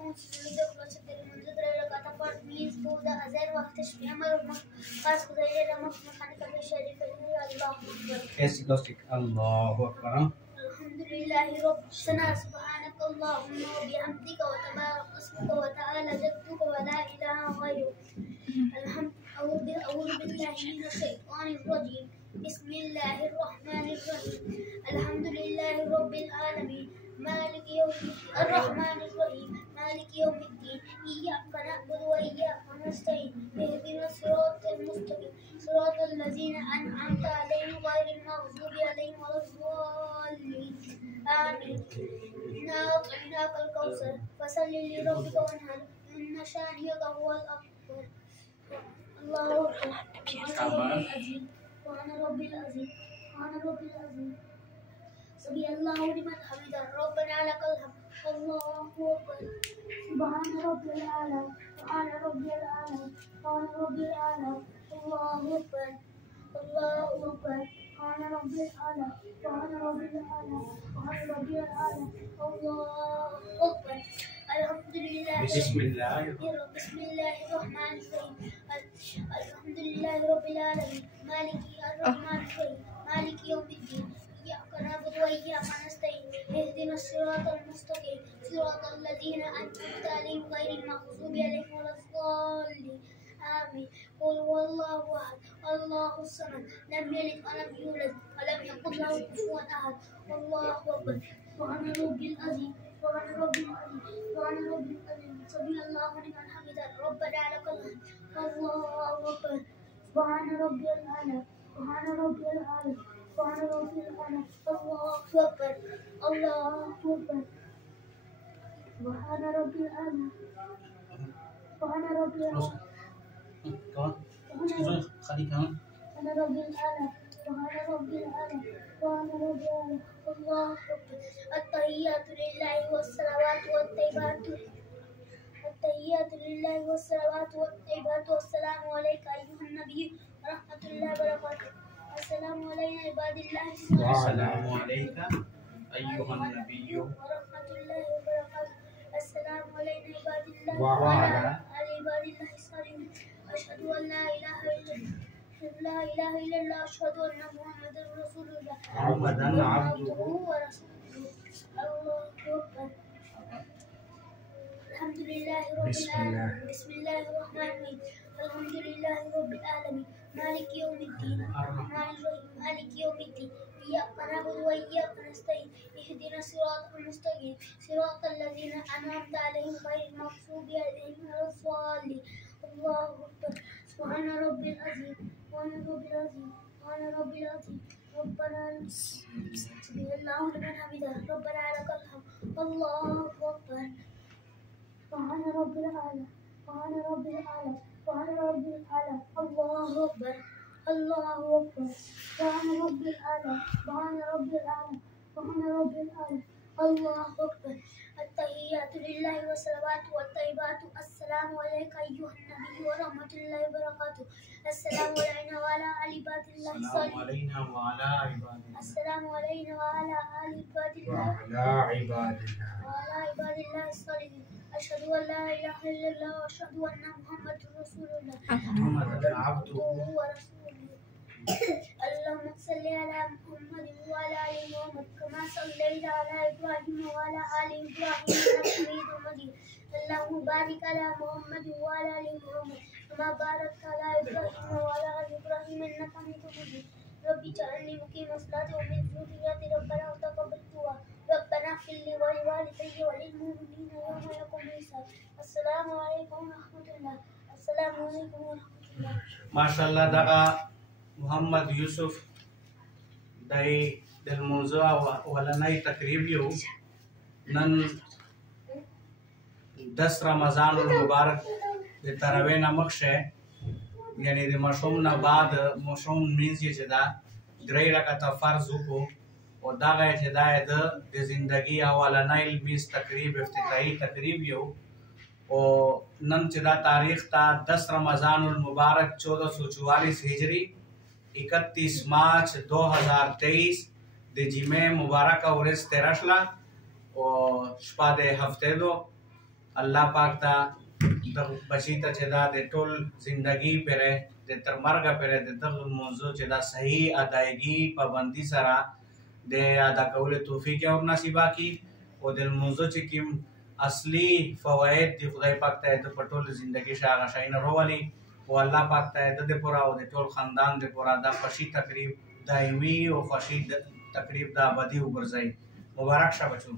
سجود خلاصة المنذ ركعة فرض means to the other وقت تشبيه أمر خاص غير مخانك بشريف الله أكبر. Esik Allahu Akbar. الحمد لله رب السنة سبحانك اللهم وبحمدك وتبارك اسمك وتعالى جدك ولا إله غيرك. أعوذ بالله من الشيطان الرجيم. بسم الله الرحمن الرحيم. الحمد لله رب العالمين مالك يوم الدين الرحمن الرحيم مالك يوم الدين إياك نعبد وإياك نستعين اهدنا الصراط المستقيم صراط الذين أنعمت عليهم غير المغضوب عليهم ولا الضالين آمين. إنا أعطيناك الكوثر فصل لربك وانحر إن شانئك هو الأبتر. الله أكبر. سبحان ربي العظيم سبحان ربي العظيم سمع الله لمن حمده ربنا لك الحمد. الله أكبر. سبحان ربي الأعلى سبحان ربي الأعلى سبحان ربي الأعلى. الله أكبر. الله أكبر. سبحان ربي الأعلى سبحان ربي الأعلى سبحان ربي الأعلى. الله أكبر. الحمد لله بسم الله الرحمن الرحيم. الحمد لله رب العالمين مالك الرحمن الرحيم مالك يوم الدين إياك نعبد وإياك نستعين اهدنا الصراط المستقيم صراط الذين أنعمت عليهم غير المغضوب عليهم ولا الضالين آمين. قل هو الله أحد الله الصمد لم يلد ولم يولد ولم يكن له كفوا أحد. الله أكبر. سبحان ربي العظيم سبحان ربي العظيم سبحان ربي العظيم سمع الله لمن حمده ربنا لك الحمد. الله أكبر. سبحان ربي الأعلى سبحان ربي الأعلى سبحان ربي الأعلى. الله أكبر. الله أكبر. سبحان ربي الأعلى سبحان ربي الأعلى سبحان ربي الأعلى سبحان ربي الأعلى سبحان ربي الأعلى. الله أكبر. التحيات لله والصلوات والطيبات التحيات لله والصلوات والطيبات والسلام عليك أيها النبي ورحمة الله وبركاته. السلام علينا عباد الله السلام عليك أيها النبي ورحمة الله وبركاته. السلام علينا عباد الله وعلى عباد الله الصالحين. أشهد أن لا إله إلا الله أشهد أن محمدا رسول الله محمدا عبده ورسوله. الله أكبر. الحمد لله رب العالمين بسم الله الرحمن الرحيم. الحمد لله رب العالمين مالك يوم الدين الرحمن الرحيم مالك يوم الدين إياك نعبد وإياك نستعين اهدنا الصراط المستقيم صراط الذين أنعمت عليهم غير المغضوب عليهم ولا الضالين. الله أكبر. سبحان ربي العظيم سبحان ربي العظيم سبحان ربي العظيم ربنا سمع الله لمن حمده ربنا لك الحمد. الله أكبر. سبحان ربي الأعلى سبحان ربي الأعلى سبحان ربي الأعلى. الله أكبر. الله أكبر. سبحان ربي الأعلى سبحان ربي الأعلى سبحان ربي الأعلى. الله أكبر. التحيات لله والصلوات والطيبات السلام عليك أيها النبي ورحمة الله وبركاته. السلام علينا وعلى عباد الله الصالحين. السلام علينا وعلى عباد الله وعلى عباد الله الصالحين. أشهد أن لا إله إلا الله وأشهد أن محمدا رسول الله محمدا عبده ورسوله. اللهم صل على محمد وعلى آل محمد كما صليت على إبراهيم وعلى آل إبراهيم إنك حميد مجيد. اللهم بارك على محمد وعلى آل محمد كما باركت على إبراهيم وعلى آل إبراهيم إنك حميد مجيد. رب اجعلني مقيم الصلاة ومن ذريتي ربنا وتقبل دعاء. ربنا اغفر لي ولوالدي وللمؤمنين يوم يقوم الحساب. السلام عليكم ورحمة الله. السلام عليكم ورحمة الله. ما شاء الله دغا محمد يوسف داي الموضوع ولا ناي تقريب يو نن 10 رمضان المبارك د تراوی نمخشه یعنی د مشوم نه بعد مشوم مینځ چې دا 3 رکعات فرض وکړو او دا غي چې دا د زندگی اولنۍ لمس تقریب افتتاحي تقریب یو او نن چې دا تاریخ تا 10 رمضان المبارک 1444 هجری 31 مارچ 2023 د جمعه مبارک ورځ تیرشلا او شپه د هفته دو الله پاک ته د بچی ته چې دا د ټول زندگی پرې د تر مرګه پرې د دغه موضوع چې دا صحیح ادایګي پابندي سره د ادا کولو توفیق او نصیبا کی او د موضوع چې کوم اصلي فواید دی خدای پاک ته د پټول زندگی شاغه شاین وروالي او الله پاک ته د پورا او د ټول خاندان د پورا د خوشي تقریب دایمي او خوشي تقریب د ابدي وګرځي. مبارک شه بچو.